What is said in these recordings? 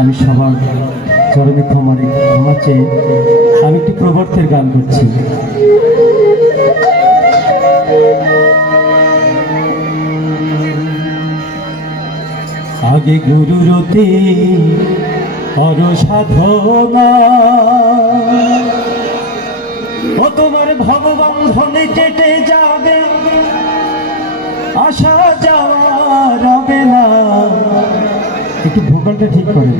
আমি সবার চরণে ক্ষমারে ক্ষমা চেয়ে আমি একটি প্রবর্তের গান করছি। আগে গুরুরতি কর সাধনা। ও তোমার ভগবন্ধনে কেটে যাবে আসা যাওয়া রবে না। একটু ভোকালটা ঠিক করে?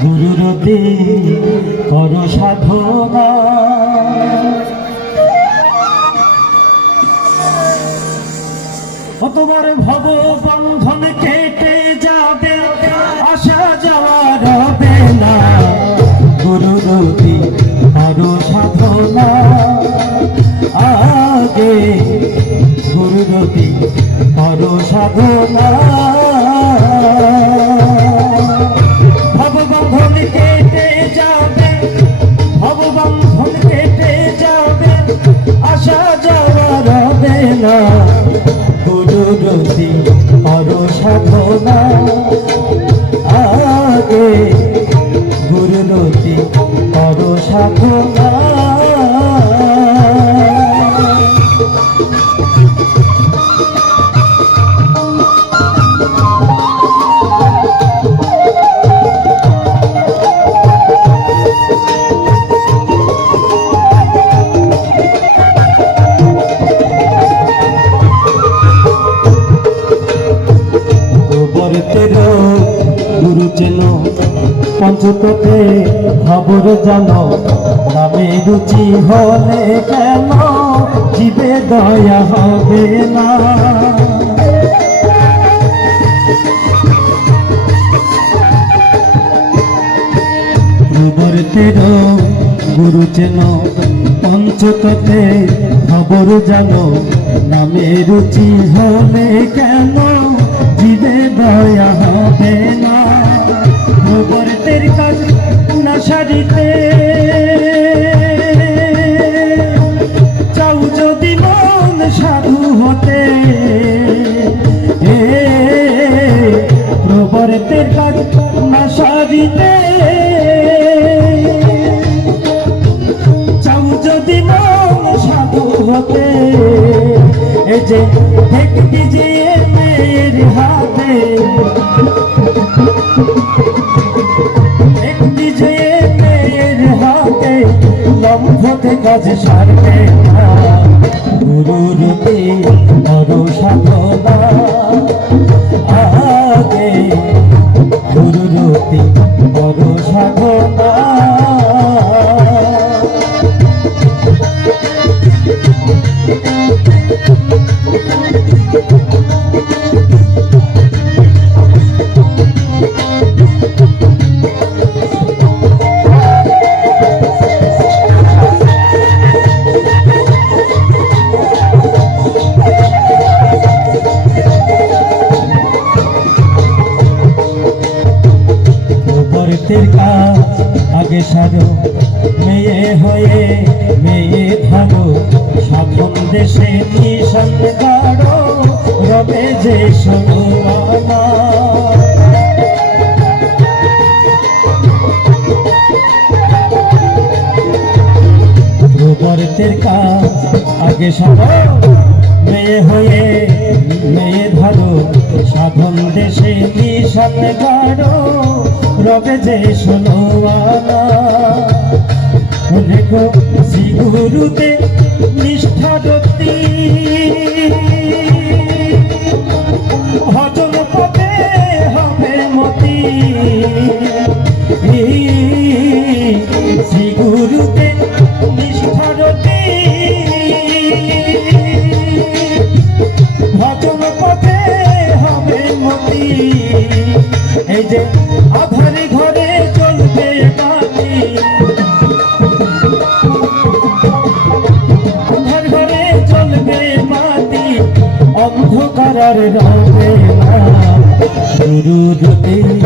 গুরুরতি কর সাধনা। তোমার ভব বন্ধন কেটে চেন? পঞ্চকতে খবর জানো, নামে রুচি হলে কেন? জীবে দয়া হবে না। গোবরতের গুরু চেন পঞ্চকতে খবর জানো, নামে রুচি হলে কেন? জীবে দয়া যে দেখতে যে মেয়ের হাতে। একটি যে মেয়ের হাতে লম্ভতে কাজ সারবে না। গুরুরতি অরু সাধনা আগে গুরুরতি অরু সাধনা। সারো মেয়ে হয়ে মেয়ে ধরো সাধন দেশে নিশান গাড়ো রবে যে শোনো আগে মেয়ে হয়ে মেয়ে ধরো। সাধন দেশে নিশান গাড়ো রবে যে শোনো আনা গুরুতে নিষ্ঠারতি ভজন পথে হবে মতি। অন্ধকার রবে না গুরু যদি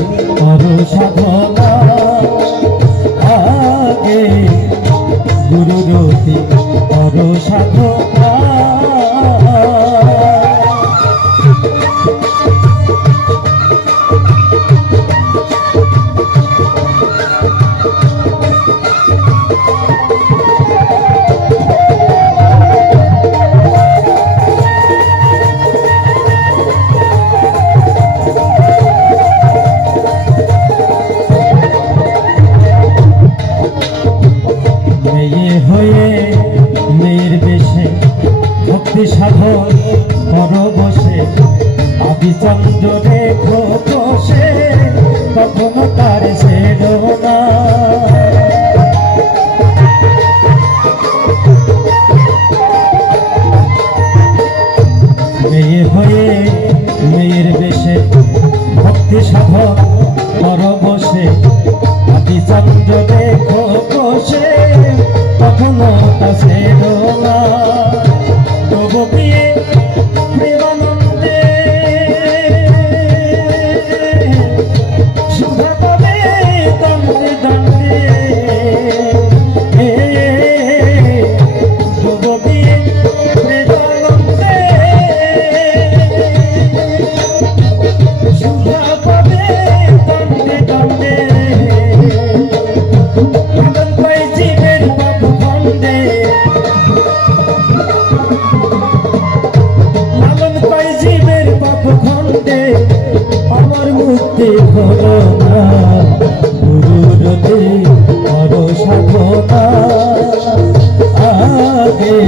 আদিচন্দ্র রেখো বসে কখনো তার ছেড়ো না মেয়ে হয়ে মেয়ের বেশে ভক্তি সাধন কর বসে। আদিচন্দ্র দেখো বসে কখনো তা ছেড়ো না মুক্তি হলো না গুরুর দে সাধনা। আগে